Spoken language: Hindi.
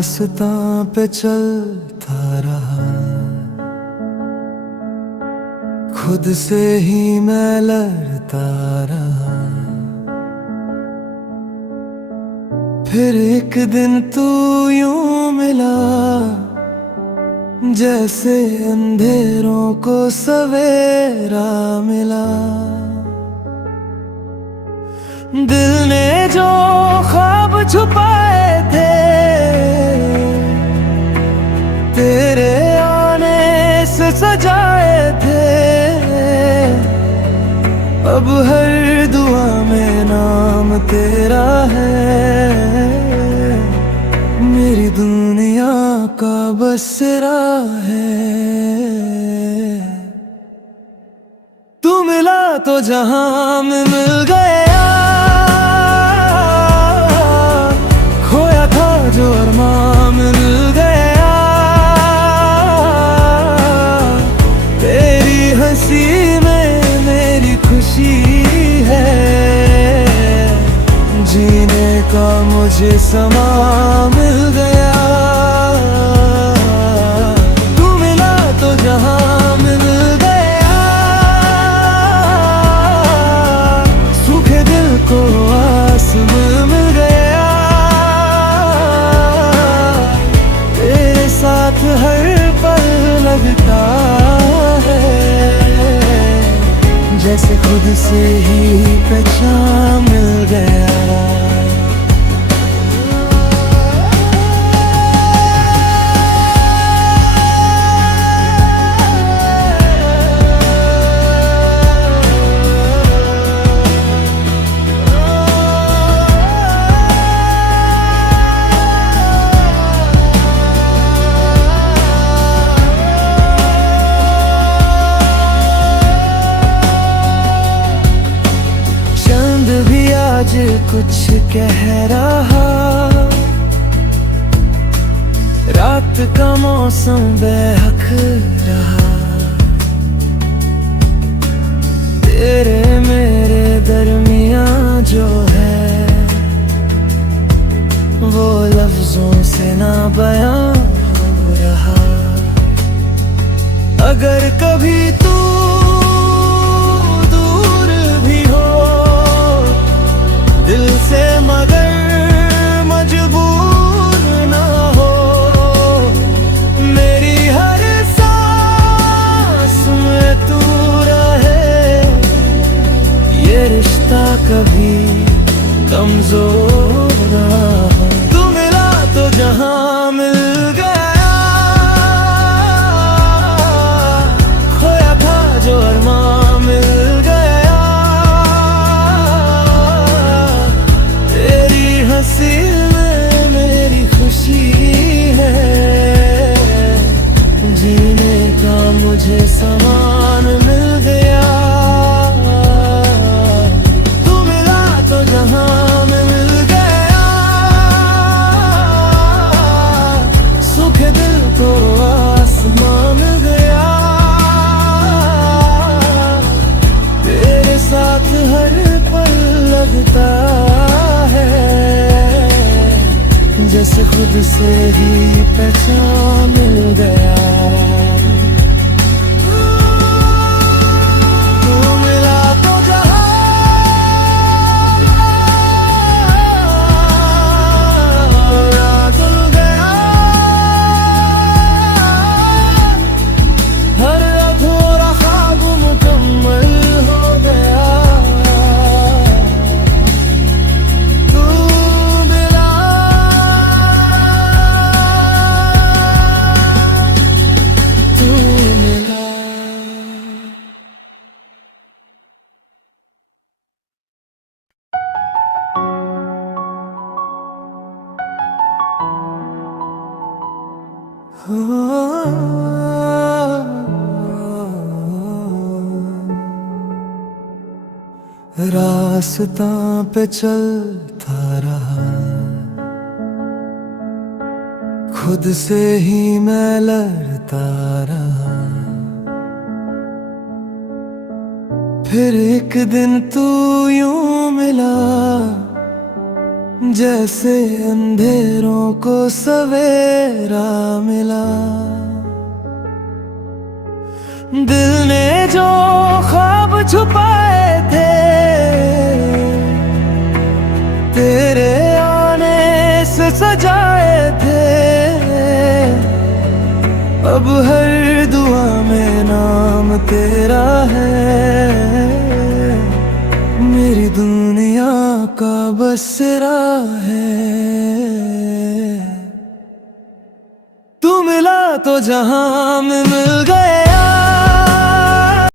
रास्ता पे चलता रहा, खुद से ही मैं लड़ता रहा। फिर एक दिन तू यूं मिला, जैसे अंधेरों को सवेरा मिला। दिल ने जो ख्वाब छुपाए थे, तेरे आने से सजाए थे। अब हर दुआ में नाम तेरा है, मेरी दुनिया का बसेरा है। तू मिला तो जहां में मिल गया, खोया था जो अरमान में मिल गया। तेरी हंसी में मेरी खुशी है, जीने का मुझे समा मिल गया। तू मिला तो जहां में मिल गया, सूखे दिल को आसमां मिल गया। तेरे साथ हर पल लगता है, जैसे खुद से ही पहचान मिल गया। आज कुछ कह रहा, रात का मौसम बेहक रहा। तेरे मेरे दरमियां जो है, वो लफ्जों से ना बयां हो रहा। अगर कभी तू दिल से मगर मजबूर ना हो, मेरी हर सांस में तू रहे। ये रिश्ता कभी कमजोर ना हो। तू मिला तो जहां मिल गया, खोया था जो अरमान मिल गया। हंसी में मेरी खुशी है, जीने का मुझे सामान मिल गया। तू मिला तो जहां में मिल गया, सूखे दिल को आसमां मिल गया। तेरे साथ हर पल लगता है, जैसे खुद से ही पहचान मिल गया। तू मिला तो जहां मिल गया, हर अधूरा ख्वाब मुकम्मल हो गया। रास्ता पे चलता रहा, खुद से ही मैं लड़ता रहा। फिर एक दिन तू यूं मिला, जैसे अंधेरों को सवेरा मिला। दिल ने जो ख्वाब छुपाए थे, तेरे आने से सजाए थे, अब हर दुआ में नाम तेरा है। मेरी दुनिया का बसेरा है। तू मिला तो जहां में मिल गए,